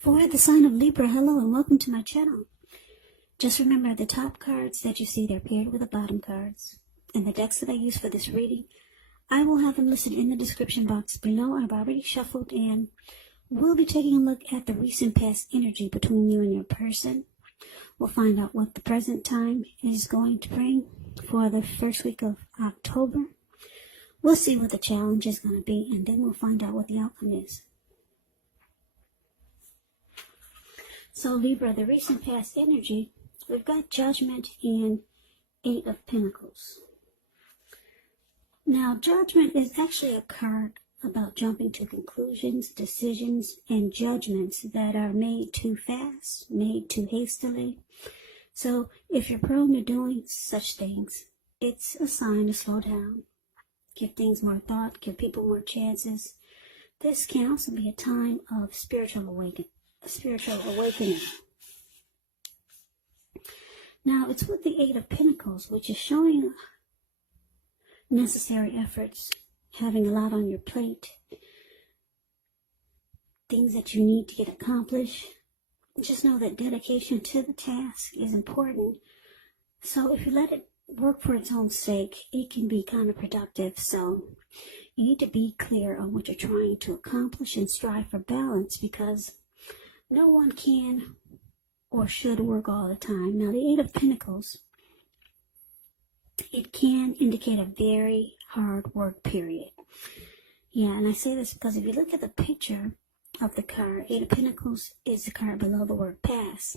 For the sign of Libra, hello and welcome to my channel. Just remember the top cards that you see, they're paired with the bottom cards. And the decks that I use for this reading, I will have them listed in the description box below. I've already shuffled and we'll be taking a look at the recent past energy between you and your person. We'll find out what the present time is going to bring for the first week of October. We'll see what the challenge is going to be, and then we'll find out what the outcome is. So Libra, the recent past energy, we've got Judgment and Eight of Pentacles. Now, Judgment is actually a card about jumping to conclusions, decisions, and judgments that are made too fast, made too hastily. So if you're prone to doing such things, it's a sign to slow down, give things more thought, give people more chances. This can also be a time of spiritual awakening. Now, it's with the Eight of Pentacles, which is showing necessary efforts, having a lot on your plate, things that you need to get accomplished. Just know that dedication to the task is important. So if you let it work for its own sake, it can be counterproductive. So you need to be clear on what you're trying to accomplish and strive for balance, because no one can or should work all the time. Now, the Eight of Pentacles, it can indicate a very hard work period. Yeah, and I say this because if you look at the picture of the card, Eight of Pentacles is the card below the word pass.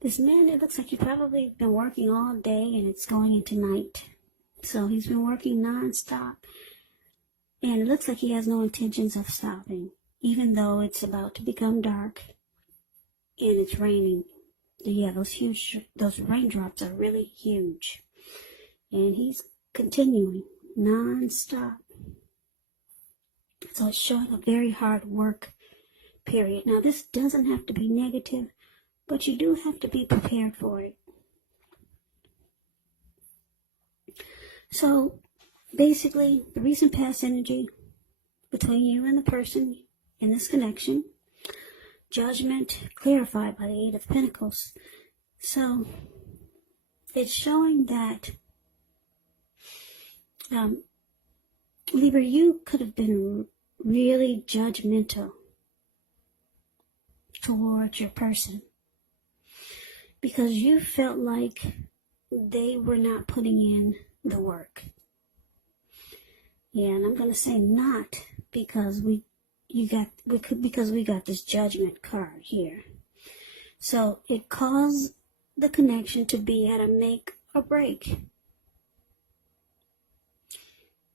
This man, it looks like he's probably been working all day and it's going into night. So he's been working non-stop. And it looks like he has no intentions of stopping, even though it's about to become dark and it's raining. Yeah, those raindrops are really huge. And he's continuing non-stop. So it's showing a very hard work period. Now, this doesn't have to be negative, but you do have to be prepared for it. So basically, the recent past energy between you and the person in this connection, Judgment clarified by the Eight of Pentacles. So it's showing that Libra, you could have been really judgmental towards your person because you felt like they were not putting in the work. Yeah, and I'm going to say not because we got this Judgment card here. So it caused the connection to be at a make or break.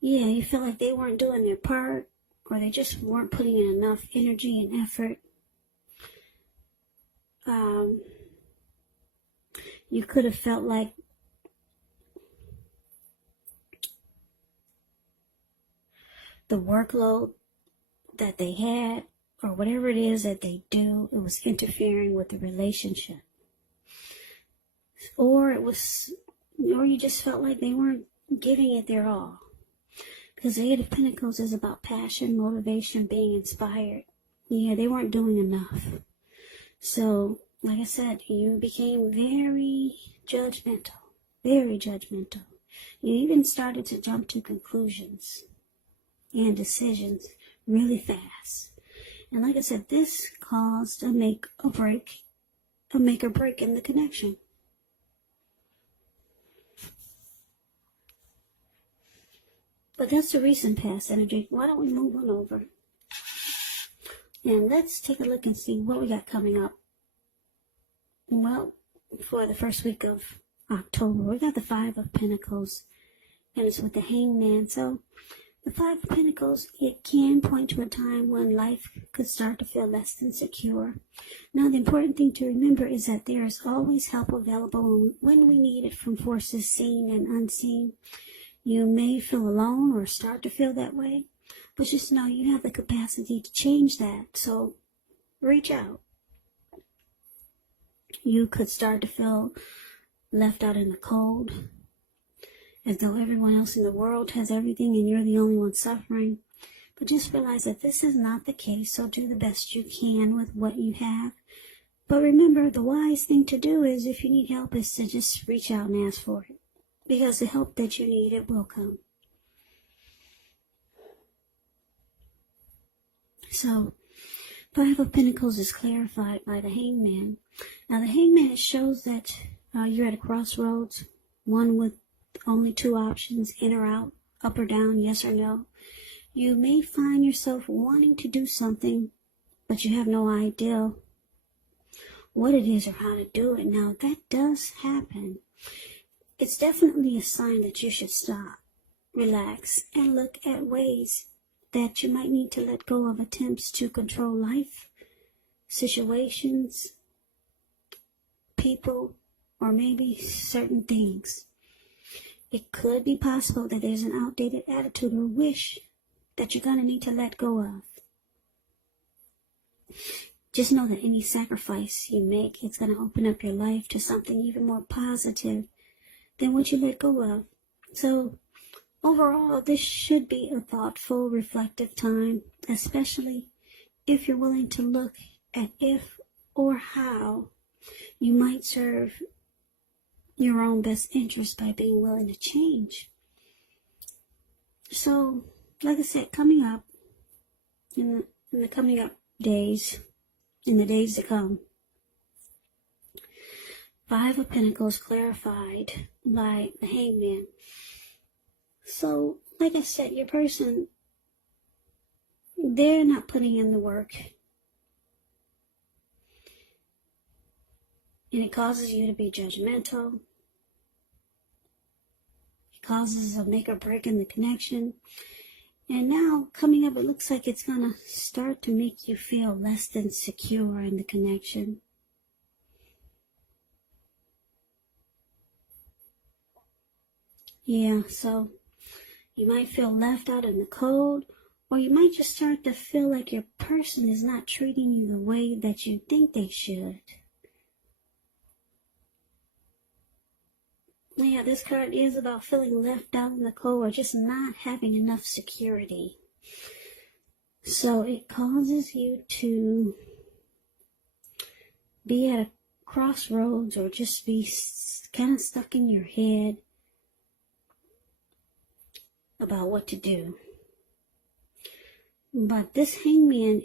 Yeah, you feel like they weren't doing their part, or they just weren't putting in enough energy and effort. You could have felt like the workload that they had, or whatever it is that they do, it was interfering with the relationship. Or you just felt like they weren't giving it their all. Because the Eight of Pentacles is about passion, motivation, being inspired. Yeah, they weren't doing enough. So, like I said, you became very judgmental. Very judgmental. You even started to jump to conclusions and decisions really fast. And like I said, this caused a make or break in the connection. But that's the recent past energy. Why don't we move on over? And let's take a look and see what we got coming up. Well, for the first week of October, we got the Five of Pentacles. And it's with the Hangman. So the Five of Pentacles, it can point to a time when life could start to feel less than secure. Now, the important thing to remember is that there is always help available when we need it from forces seen and unseen. You may feel alone or start to feel that way, but just know you have the capacity to change that. So reach out. You could start to feel left out in the cold, as though everyone else in the world has everything and you're the only one suffering. But just realize that this is not the case, so do the best you can with what you have. But remember, the wise thing to do is, if you need help, is to just reach out and ask for it. Because the help that you need, it will come. So, Five of Pentacles is clarified by the Hangman. Now, the Hangman shows that you're at a crossroads, one with only two options, in or out, up or down, yes or no. You may find yourself wanting to do something, but you have no idea what it is or how to do it. Now, that does happen. It's definitely a sign that you should stop, relax, and look at ways that you might need to let go of attempts to control life, situations, people, or maybe certain things. It could be possible that there's an outdated attitude or wish that you're going to need to let go of. Just know that any sacrifice you make, it's going to open up your life to something even more positive than what you let go of. So, overall, this should be a thoughtful, reflective time, especially if you're willing to look at if or how you might serve your own best interest by being willing to change. So, like I said, coming up, in the coming up days, in the days to come, Five of Pentacles clarified by the Hangman. So, like I said, your person, they're not putting in the work. And it causes you to be judgmental. It causes a make or break in the connection. And now, coming up, it looks like it's going to start to make you feel less than secure in the connection. Yeah, so you might feel left out in the cold, or you might just start to feel like your person is not treating you the way that you think they should. Yeah, this card is about feeling left out in the cold or just not having enough security. So it causes you to be at a crossroads or just be kind of stuck in your head about what to do. But this Hangman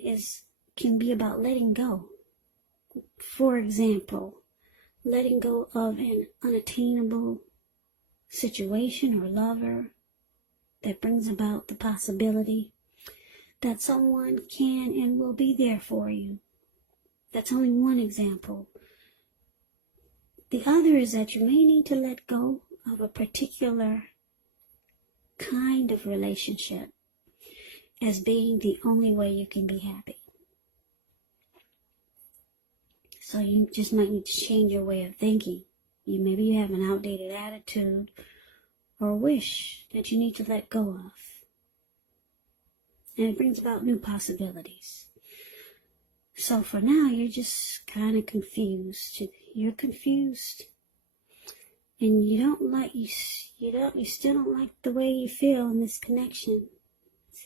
can be about letting go. For example, letting go of an unattainable situation or lover that brings about the possibility that someone can and will be there for you. That's only one example. The other is that you may need to let go of a particular kind of relationship as being the only way you can be happy. So you just might need to change your way of thinking. Maybe you have an outdated attitude or wish that you need to let go of. And it brings about new possibilities. So for now, you're just kind of confused. You're confused. And you still don't like the way you feel in this connection.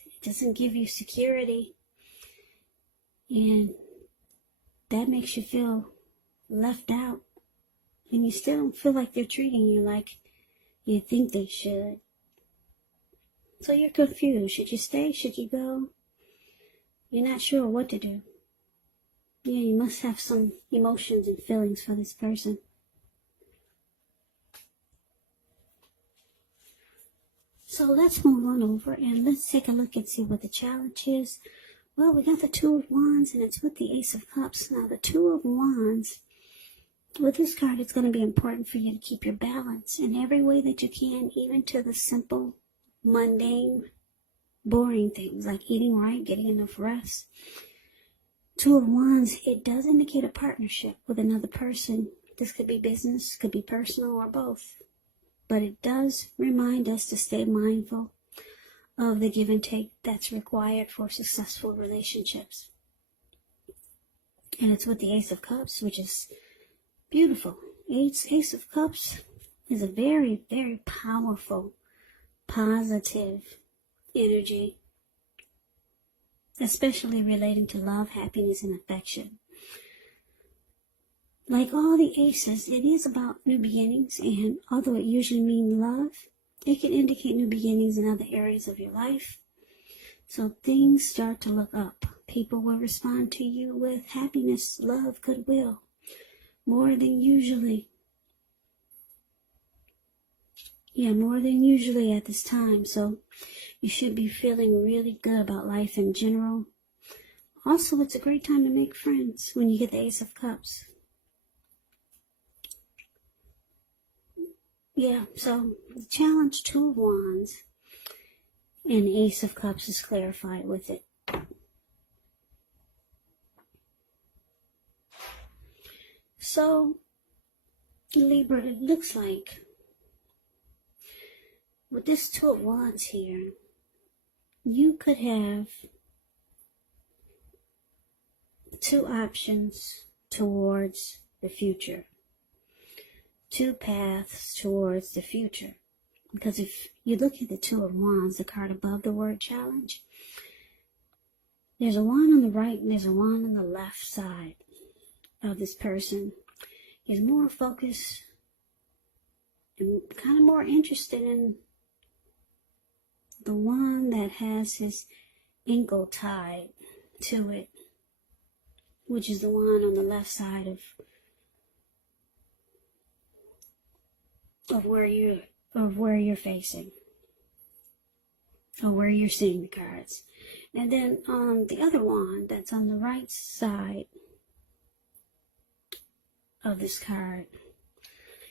It doesn't give you security. And that makes you feel left out. And you still don't feel like they're treating you like you think they should. So you're confused. Should you stay? Should you go? You're not sure what to do. Yeah, you must have some emotions and feelings for this person. So let's move on over and let's take a look and see what the challenge is. Well, we got the Two of Wands and it's with the Ace of Cups. Now, the Two of Wands, with this card, it's going to be important for you to keep your balance in every way that you can, even to the simple, mundane, boring things like eating right, getting enough rest. Two of Wands, it does indicate a partnership with another person. This could be business, could be personal, or both. But it does remind us to stay mindful of the give and take that's required for successful relationships. And it's with the Ace of Cups, which is beautiful. Ace of Cups is a very, very powerful, positive energy. especially relating to love, happiness, and affection. Like all the aces, it is about new beginnings, and although it usually means love, it can indicate new beginnings in other areas of your life. So things start to look up. People will respond to you with happiness, love, goodwill, more than usually. Yeah, more than usually at this time. So you should be feeling really good about life in general. Also, it's a great time to make friends when you get the Ace of Cups. Yeah, so the challenge, Two of Wands, and Ace of Cups is clarified with it. So, Libra, it looks like with this Two of Wands here, you could have two options towards the future. Two paths towards the future. Because if you look at the Two of Wands, the card above the word challenge, there's a wand on the right and there's a wand on the left side of this person. Is more focused and kind of more interested in the one that has his ankle tied to it, which is the one on the left side of where you're facing, or where you're seeing the cards. And then the other one that's on the right side of this card,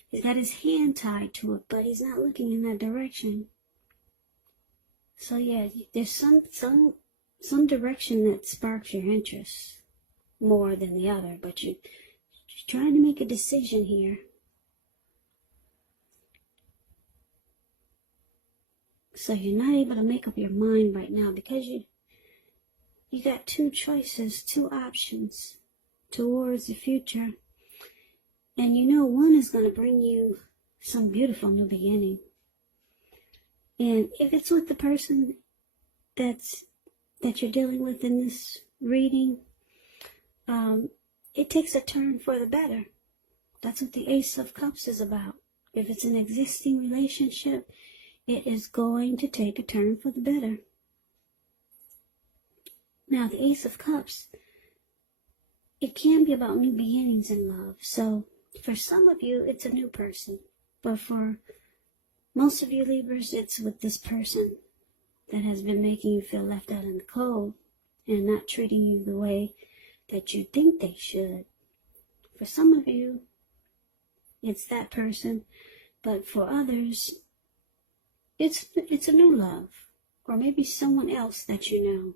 he's got his hand tied to it, but he's not looking in that direction. So yeah, there's some direction that sparks your interest more than the other, but you're trying to make a decision here. So you're not able to make up your mind right now because you got two choices, two options towards the future. And you know one is going to bring you some beautiful new beginning. And if it's with the person that you're dealing with in this reading, it takes a turn for the better. That's what the Ace of Cups is about. If it's an existing relationship, it is going to take a turn for the better. Now, the Ace of Cups, it can be about new beginnings in love. So, for some of you, it's a new person. But for most of you Libras, it's with this person that has been making you feel left out in the cold and not treating you the way that you think they should. For some of you, it's that person. But for others, it's a new love. Or maybe someone else that you know.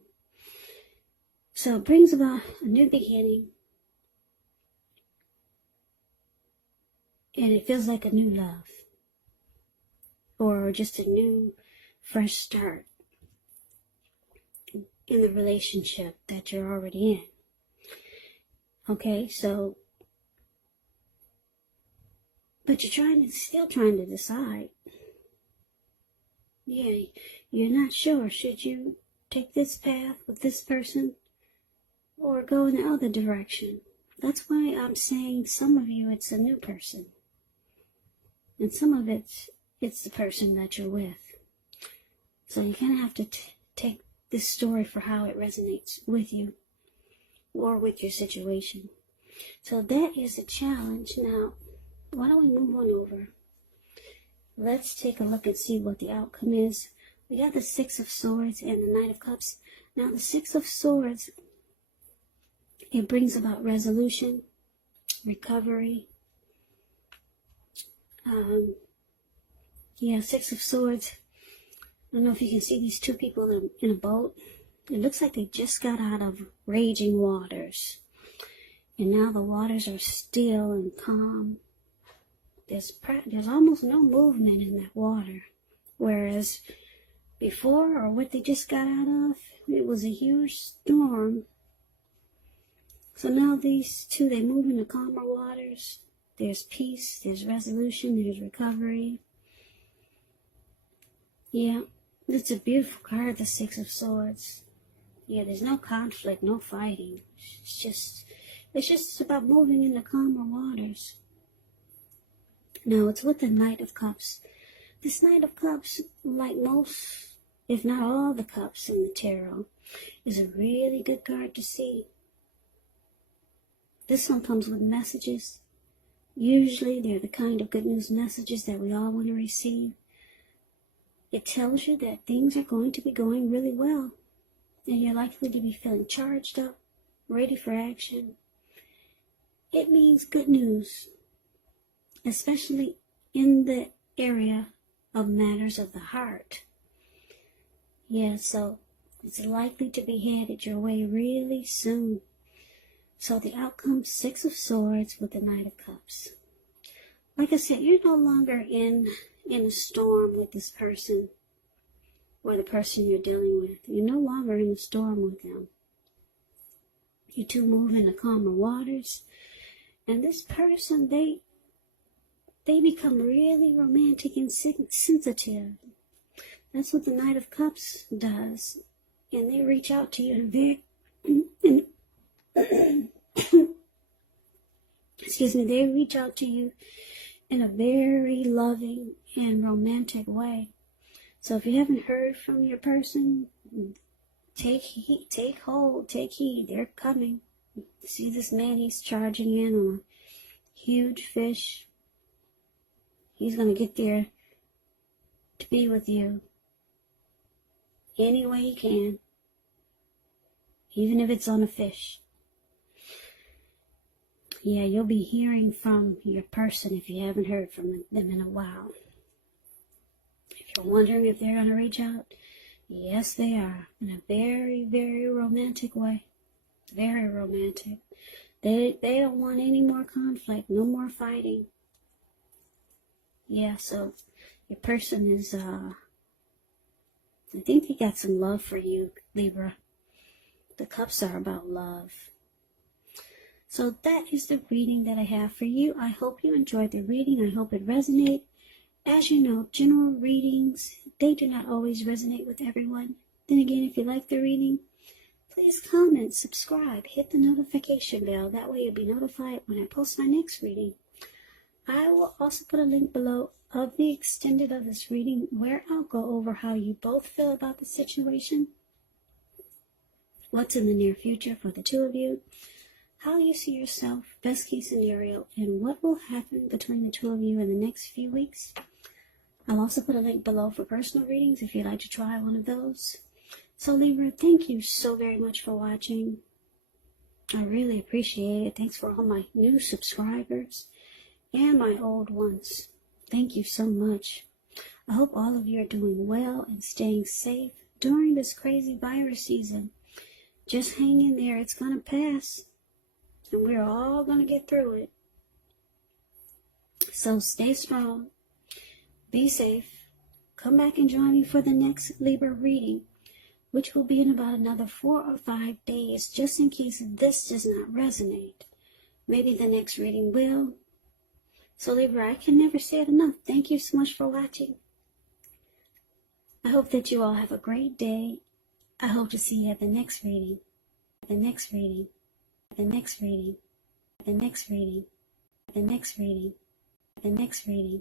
So it brings about a new beginning. And it feels like a new love. Or just a new, fresh start in the relationship that you're already in. Okay, so, but you're still trying to decide. Yeah, you're not sure. Should you take this path with this person or go in the other direction? That's why I'm saying some of you, it's a new person. And some of it's the person that you're with. So you kind of have to take this story for how it resonates with you or with your situation. So that is a challenge. Now, why don't we move on over? Let's take a look and see what the outcome is. We got the Six of Swords and the Knight of Cups. Now, the Six of Swords, it brings about resolution, recovery. Six of Swords. I don't know if you can see these two people in a boat. It looks like they just got out of raging waters. And now the waters are still and calm. There's almost no movement in that water. Whereas before, or what they just got out of, it was a huge storm. So now these two, they move into calmer waters. There's peace, there's resolution, there's recovery. Yeah, it's a beautiful card, the Six of Swords. Yeah, there's no conflict, no fighting. It's just about moving in the calmer waters. Now, it's with the Knight of Cups. This Knight of Cups, like most, if not all the cups in the tarot, is a really good card to see. This one comes with messages. Usually, they're the kind of good news messages that we all want to receive. It tells you that things are going to be going really well, and you're likely to be feeling charged up, ready for action. It means good news, especially in the area of matters of the heart. Yeah, so it's likely to be headed your way really soon. So the outcome, 6 of Swords with the Knight of Cups. Like I said, you're no longer in a storm with this person or the person you're dealing with. You're no longer in a storm with them. You two move in the calmer waters. And this person, they become really romantic and sensitive. That's what the Knight of Cups does. And they reach out to you in a very... excuse me, they reach out to you in a very loving and romantic way. So if you haven't heard from your person, take heed, take hold, take heed. They're coming. See this man, he's charging in on a huge fish. He's going to get there to be with you any way he can, even if it's on a fish. Yeah, you'll be hearing from your person if you haven't heard from them in a while. If you're wondering if they're going to reach out, yes, they are. In a very, very romantic way. Very romantic. They don't want any more conflict, no more fighting. Yeah, so your person is, I think they got some love for you, Libra. The cups are about love. So that is the reading that I have for you. I hope you enjoyed the reading. I hope it resonated. As you know, general readings, they do not always resonate with everyone. Then again, if you like the reading, please comment, subscribe, hit the notification bell. That way you'll be notified when I post my next reading. I will also put a link below of the extended of this reading where I'll go over how you both feel about the situation, what's in the near future for the two of you, how you see yourself, best case scenario, and what will happen between the two of you in the next few weeks. I'll also put a link below for personal readings if you'd like to try one of those. So Libra, thank you so very much for watching. I really appreciate it. Thanks for all my new subscribers and my old ones. Thank you so much. I hope all of you are doing well and staying safe during this crazy virus season. Just hang in there. It's going to pass. And we're all going to get through it. So stay strong. Be safe. Come back and join me for the next Libra reading, which will be in about another 4 or 5 days, just in case this does not resonate. Maybe the next reading will. So Libra, I can never say it enough. Thank you so much for watching. I hope that you all have a great day. I hope to see you at the next reading. The next reading. The next reading, the next reading, the next reading, the next reading.